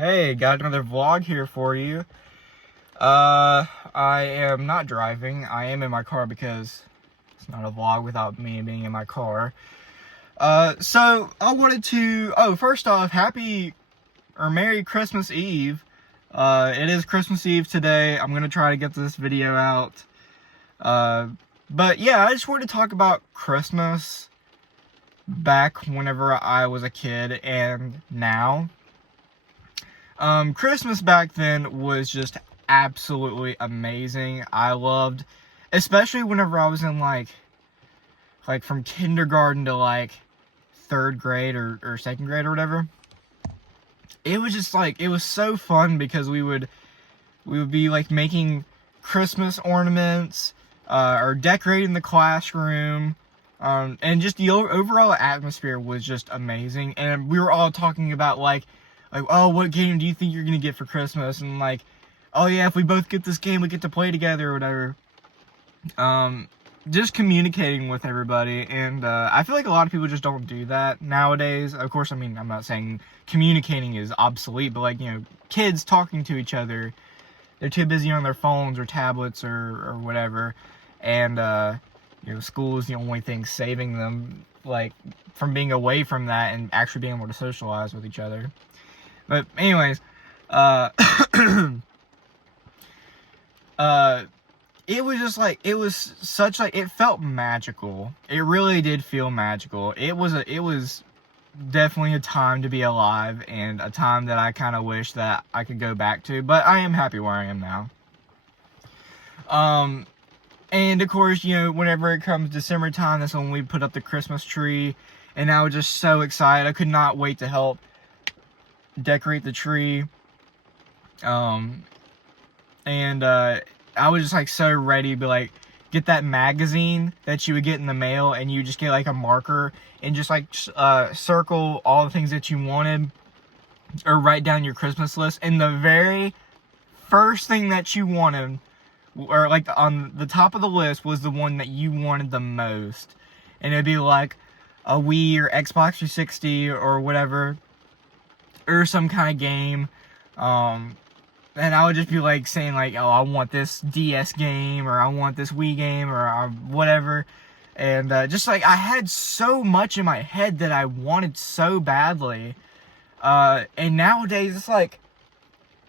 Hey, got another vlog here for you. I am not driving. I am in my car because it's not a vlog without me being in my car. So I wanted to, first off, happy or Merry Christmas Eve. It is Christmas Eve today. I'm gonna try to get this video out. But yeah, I just wanted to talk about Christmas back whenever I was a kid and now. Christmas back then was just absolutely amazing. I loved, especially whenever I was in like from kindergarten to like 3rd grade or 2nd grade or whatever. It was just like, it was so fun because we would be like making Christmas ornaments, or decorating the classroom, and just the overall atmosphere was just amazing. And we were all talking about like, oh, what game do you think you're gonna get for Christmas? And like, oh yeah, if we both get this game, we get to play together or whatever. Just communicating with everybody, and I feel like a lot of people just don't do that nowadays. Of course, I mean, I'm not saying communicating is obsolete, but like, you know, kids talking to each other, they're too busy on their phones or tablets or whatever, and you know, school is the only thing saving them like from being away from that and actually being able to socialize with each other. But anyways, it was just like, it was such like, it felt magical. It really did feel magical. It was definitely a time to be alive and a time that I kind of wish that I could go back to, but I am happy where I am now. And of course, you know, whenever it comes December time, that's when we put up the Christmas tree, and I was just so excited. I could not wait to help decorate the tree. I was just like so ready to be like, get that magazine that you would get in the mail, and you just get like a marker and just like circle all the things that you wanted, or write down your Christmas list, and the very first thing that you wanted, or like on the top of the list, was the one that you wanted the most, and it'd be like a Wii or Xbox 360 or whatever, or some kind of game. And I would just be like saying like, oh, I want this DS game, or I want this Wii game, or whatever. And just like, I had so much in my head that I wanted so badly. And nowadays it's like,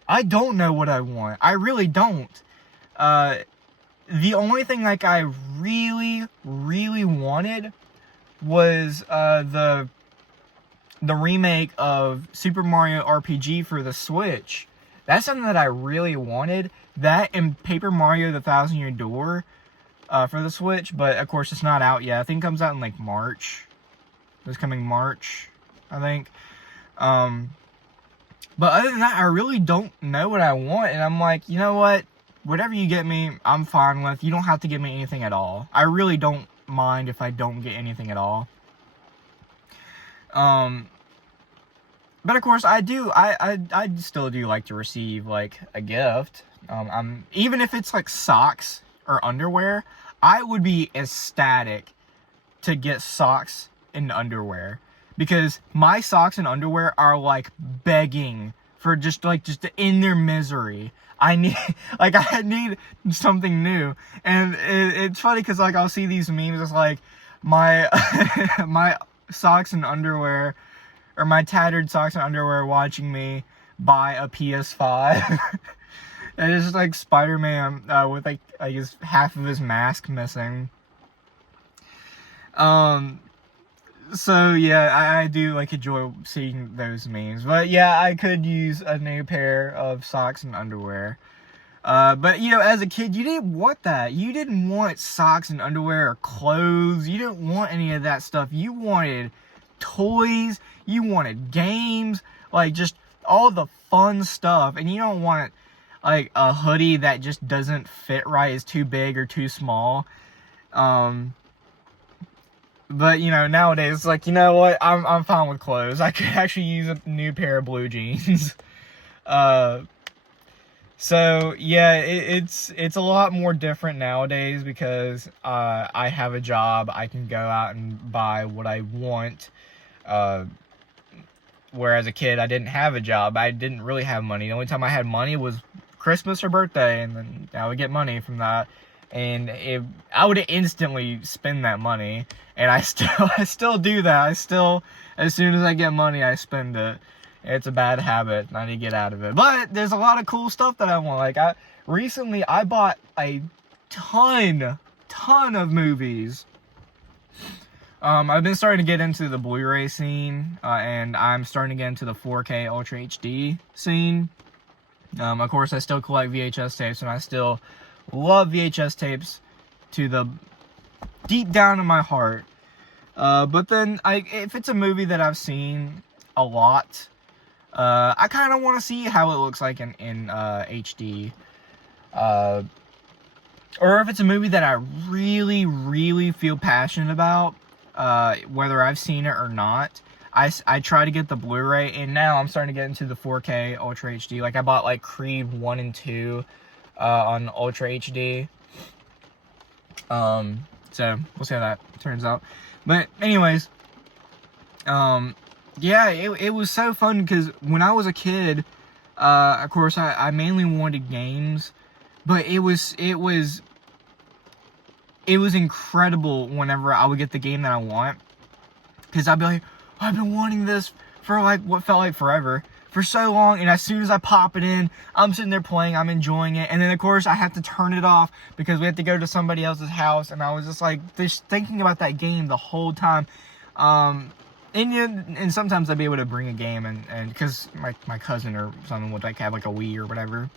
I don't know what I want. I really don't. The only thing like I really, really wanted was the remake of Super Mario RPG for the Switch. That's something that I really wanted. That and Paper Mario: The Thousand Year Door for the Switch, but of course it's not out yet. I think it comes out in like March. This coming March, I think. But other than that, I really don't know what I want, and I'm like, you know what? Whatever you get me, I'm fine with. You don't have to give me anything at all. I really don't mind if I don't get anything at all. But of course, I still do like to receive like a gift. Even if it's like socks or underwear, I would be ecstatic to get socks and underwear, because my socks and underwear are like begging for just in their misery. I need something new, and it's funny because like I'll see these memes. It's like my my socks and underwear, or my tattered socks and underwear, watching me buy a PS5. And it's just like Spider-Man with like I guess half of his mask missing. So yeah, I do like enjoy seeing those memes. But yeah, I could use a new pair of socks and underwear. But you know, as a kid, you didn't want that. You didn't want socks and underwear or clothes. You didn't want any of that stuff. You wanted toys, you wanted games, like just all the fun stuff. And you don't want like a hoodie that just doesn't fit right, is too big or too small. But you know, nowadays it's like, you know what, I'm fine with clothes. I could actually use a new pair of blue jeans. So yeah, it's a lot more different nowadays because I have a job. I can go out and buy what I want. where as a kid I didn't have a job. I didn't really have money. The only time I had money was Christmas or birthday, and then I would get money from that. And I would instantly spend that money, and I still do that. I still, as soon as I get money, I spend it. It's a bad habit, and I need to get out of it. But there's a lot of cool stuff that I want. Like recently I bought a ton of movies. I've been starting to get into the Blu-ray scene, and I'm starting to get into the 4K Ultra HD scene. Of course, I still collect VHS tapes, and I still love VHS tapes to the deep down in my heart. But then, if it's a movie that I've seen a lot, I kind of want to see how it looks like in HD. Or if it's a movie that I really feel passionate about, whether I've seen it or not, I try to get the Blu-ray, and now I'm starting to get into the 4K Ultra HD. Like, I bought, like, Creed 1 and 2 on Ultra HD. So, we'll see how that turns out. But, anyways, yeah, it was so fun, because when I was a kid, of course, I mainly wanted games, but it was incredible whenever I would get the game that I want, because I'd be like, I've been wanting this for like what felt like forever, for so long, and as soon as I pop it in, I'm sitting there playing, I'm enjoying it, and then of course I have to turn it off because we have to go to somebody else's house, and I was just like, just thinking about that game the whole time. And sometimes I'd be able to bring a game, and because my cousin or something would like have like a Wii or whatever.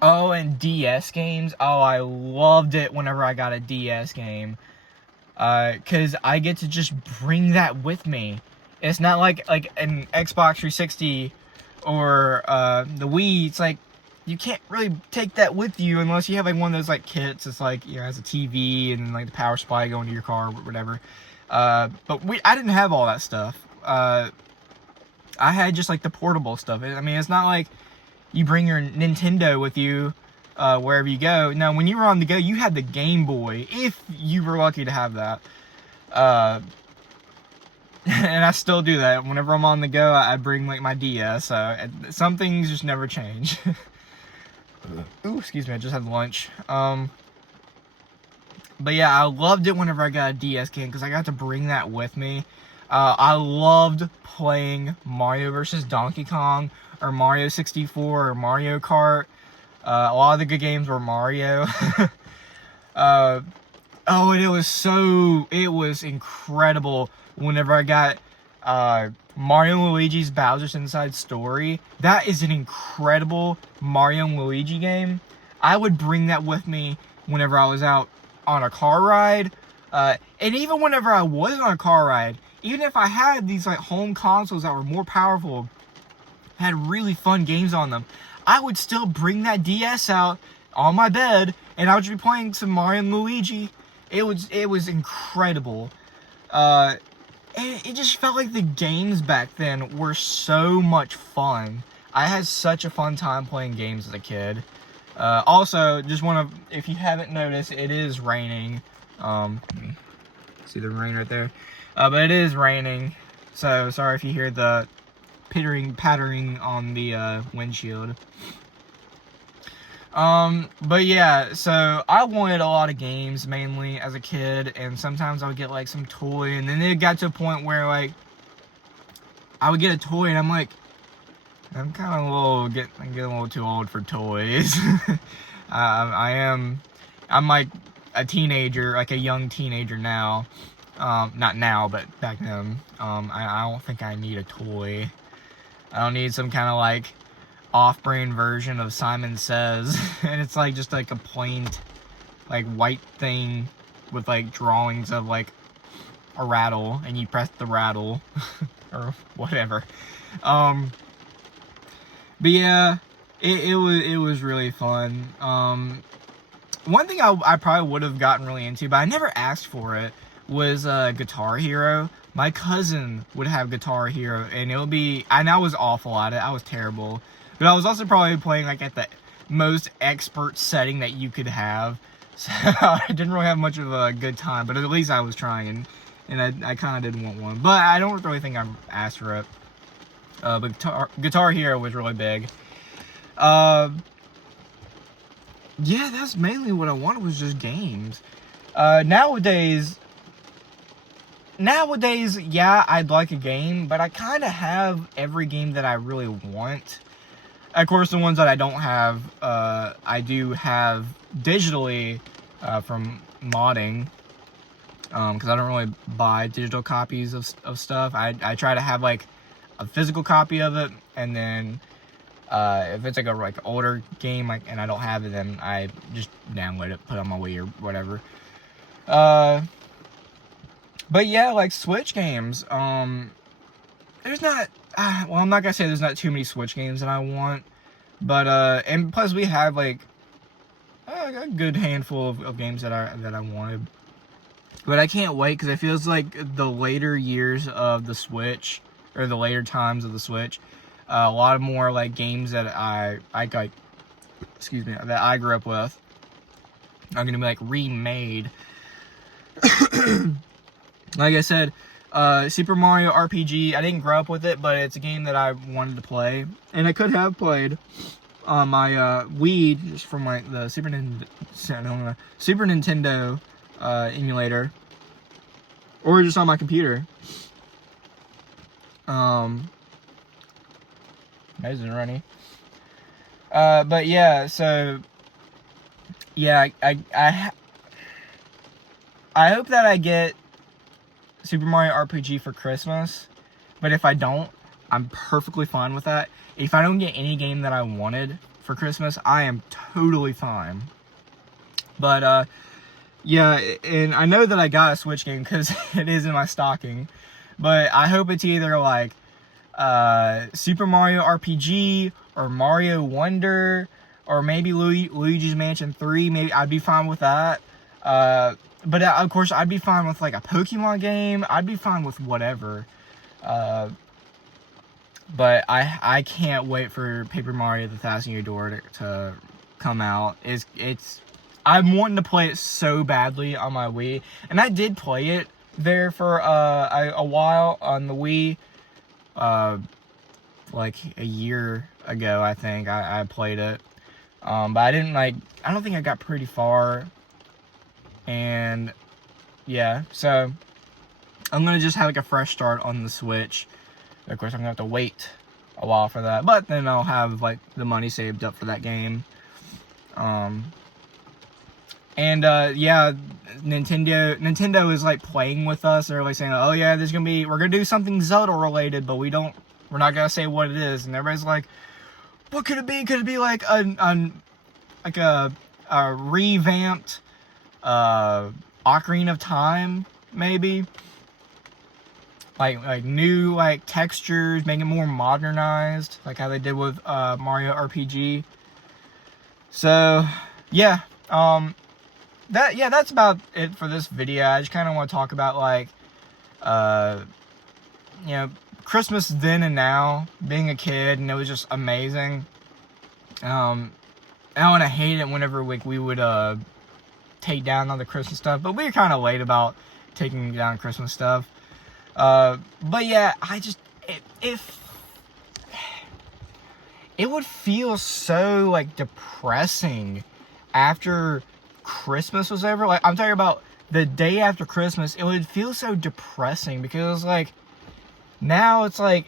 Oh, and DS games. Oh, I loved it whenever I got a DS game. Because I get to just bring that with me. It's not like an Xbox 360 or the Wii. It's like, you can't really take that with you unless you have like one of those like kits. It's like, you know, has a TV and like the power supply going to your car or whatever. But I didn't have all that stuff. I had just like the portable stuff. I mean, it's not like you bring your Nintendo with you wherever you go. No, when you were on the go, you had the Game Boy, if you were lucky to have that. And I still do that. Whenever I'm on the go, I bring like my DS. Some things just never change. Ooh, excuse me, I just had lunch. But yeah, I loved it whenever I got a DS game, because I got to bring that with me. I loved playing Mario vs. Donkey Kong, or Mario 64, or Mario Kart. A lot of the good games were Mario. Oh, and it was incredible whenever I got Mario and Luigi's Bowser's Inside Story. That is an incredible Mario and Luigi game. I would bring that with me whenever I was out on a car ride. And even whenever I was on a car ride, even if I had these like home consoles that were more powerful, had really fun games on them, I would still bring that DS out on my bed, and I would just be playing some Mario and Luigi. It was incredible. And it just felt like the games back then were so much fun. I had such a fun time playing games as a kid. Also, just want to, if you haven't noticed, it is raining. See the rain right there? But it is raining, so sorry if you hear the pattering on the windshield. But yeah, so I wanted a lot of games mainly as a kid, and sometimes I would get like some toy, and then it got to a point where like I would get a toy and I'm like, I'm kind of getting a little too old for toys. I'm like a teenager, like a young teenager now. Not now, but back then. I don't think I need a toy. I don't need some kind of like off-brand version of Simon Says. And it's like just like a plain like white thing with like drawings of like a rattle, and you press the rattle or whatever. But yeah, it was really fun. One thing I probably would have gotten really into, but I never asked for it, was Guitar Hero. My cousin would have Guitar Hero, and it would be, and I was awful at it. I was terrible. But I was also probably playing like at the most expert setting that you could have. So I didn't really have much of a good time, but at least I was trying. and I kind of did want one, but I don't really think I asked for it. But Guitar Hero was really big. Yeah, that's mainly what I wanted, was just games. Nowadays, yeah, I'd like a game, but I kind of have every game that I really want. Of course, the ones that I don't have, I do have digitally from modding, because I don't really buy digital copies of stuff. I try to have like a physical copy of it, and then if it's like a older game and I don't have it, then I just download it, put it on my Wii or whatever. But yeah, like Switch games, there's not, well, I'm not gonna say there's not too many Switch games that I want, but, and plus we have like a good handful of games that I wanted. But I can't wait, because it feels like the later years of the Switch, or the later times of the Switch, a lot of more like games that I excuse me, that I grew up with are gonna be like remade. Like I said, Super Mario RPG, I didn't grow up with it, but it's a game that I wanted to play, and I could have played on my Wii, just from the Super Nintendo emulator, or just on my computer. Amazing runny. But yeah, so yeah, I hope that I get Super Mario RPG for Christmas, but if I don't, I'm perfectly fine with that. If I don't get any game that I wanted for Christmas, I am totally fine. But yeah, and I know that I got a Switch game because it is in my stocking, but I hope it's either like Super Mario RPG or Mario Wonder, or maybe Luigi's Mansion 3. Maybe I'd be fine with that. But of course, I'd be fine with like a Pokemon game. I'd be fine with whatever. But I can't wait for Paper Mario: The Thousand Year Door to come out. I'm wanting to play it so badly on my Wii, and I did play it there for a while on the Wii. Like a year ago, I think I played it. But I don't think I got pretty far. And yeah, so I'm gonna just have like a fresh start on the Switch. Of course, I'm gonna have to wait a while for that, but then I'll have like the money saved up for that game. Yeah, Nintendo is like playing with us. They're like saying, oh yeah, we're gonna do something Zelda related, but we're not gonna say what it is. And everybody's like, what could it be? Could it be like a revamped Ocarina of Time, maybe? Like new like textures, make it more modernized, like how they did with Mario RPG. So yeah, that's about it for this video. I just kind of want to talk about like Christmas then and now, being a kid, and it was just amazing. And I hate it whenever we would take down all the Christmas stuff, but we were kind of late about taking down Christmas stuff. But yeah, it would feel so like depressing after Christmas was over. Like, I'm talking about the day after Christmas, it would feel so depressing, because like now it's like,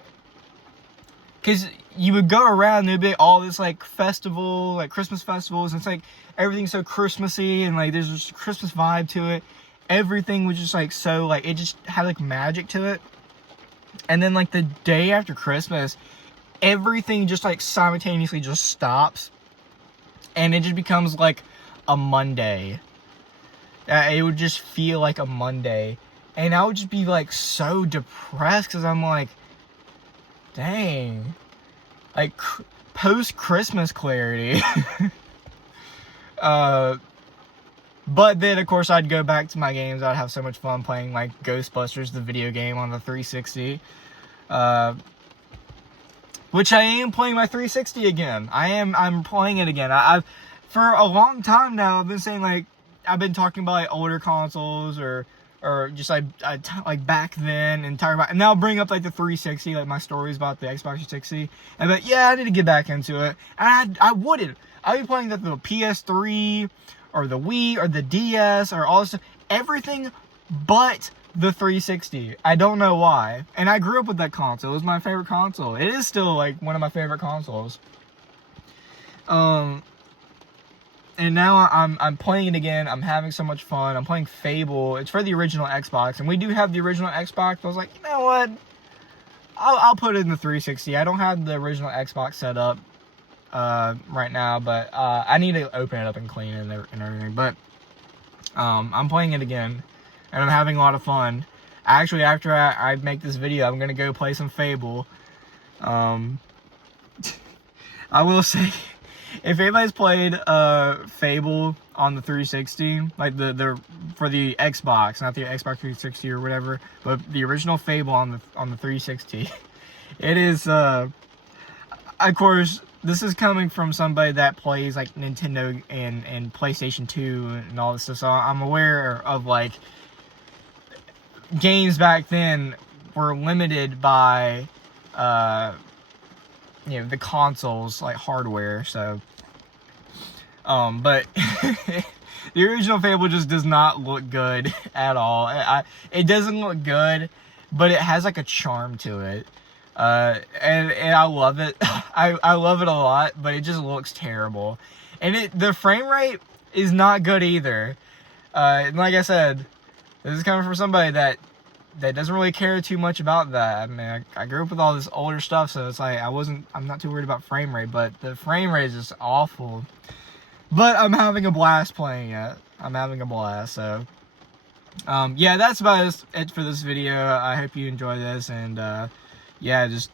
because you would go around and there'd be all this like festival, like Christmas festivals, and it's like everything's so Christmassy, and like there's just a Christmas vibe to it. Everything was just like so, like it just had like magic to it. And then like the day after Christmas, everything just like simultaneously just stops, and it just becomes like a Monday. It would just feel like a Monday, and I would just be like so depressed, because I'm like, dang, like post-Christmas clarity. But then, of course, I'd go back to my games. I'd have so much fun playing, like, Ghostbusters, the video game, on the 360. Which I am playing my 360 again. I'm playing it again. For a long time now, I've been saying, like, I've been talking about, like, older consoles, or or just like back then, and talk about, and now bring up like the 360, like my stories about the Xbox 360, and but yeah, I need to get back into it. And I'd be playing the PS3 or the Wii or the DS or all this stuff, everything but the 360. I don't know why. And I grew up with that console. It was my favorite console. It is still like one of my favorite consoles. And now I'm playing it again. I'm having so much fun. I'm playing Fable. It's for the original Xbox, and we do have the original Xbox. I was like, you know what? I'll put it in the 360. I don't have the original Xbox set up right now, but I need to open it up and clean it and everything. But I'm playing it again, and I'm having a lot of fun. Actually, after I make this video, I'm gonna go play some Fable. I will say, if anybody's played Fable on the 360, like the for the Xbox, not the Xbox 360 or whatever, but the original Fable on the 360, it is of course, this is coming from somebody that plays like Nintendo and PlayStation 2 and all this stuff, so I'm aware of like games back then were limited by you know, the consoles, like hardware. So but the original Fable just does not look good at all. It doesn't look good, but it has like a charm to it, and I love it. I love it a lot, but it just looks terrible, and the frame rate is not good either. And like I said, this is coming from somebody that doesn't really care too much about that. I mean, I grew up with all this older stuff, so it's like I'm not too worried about frame rate, but the frame rate is just awful. But I'm having a blast playing it. I'm having a blast, so yeah, that's about it for this video. I hope you enjoy this, and yeah, just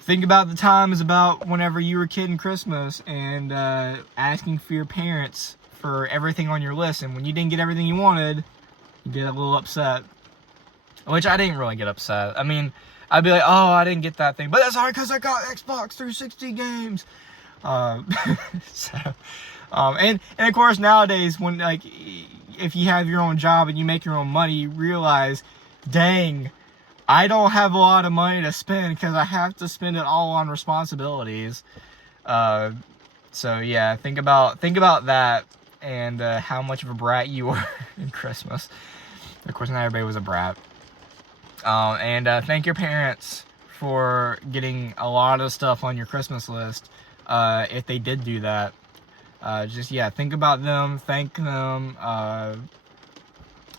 think about the times about whenever you were a kid in Christmas and asking for your parents for everything on your list, and when you didn't get everything you wanted, you get a little upset. Which I didn't really get upset. I mean, I'd be like, oh, I didn't get that thing, but that's alright because I got Xbox 360 games. So, and of course nowadays, when like if you have your own job and you make your own money, you realize, dang, I don't have a lot of money to spend because I have to spend it all on responsibilities. So yeah, think about that, and how much of a brat you were in Christmas. Of course, not everybody was a brat. And thank your parents for getting a lot of stuff on your Christmas list. If they did do that, just yeah, think about them, thank them,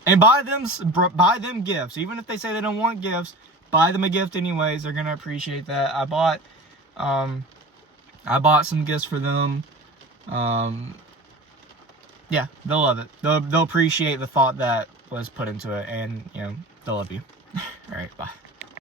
and buy them gifts. Even if they say they don't want gifts, buy them a gift anyways. They're gonna appreciate that. I bought some gifts for them. Yeah, they'll love it. They'll appreciate the thought that was put into it, and you know, they'll love you. All right, bye.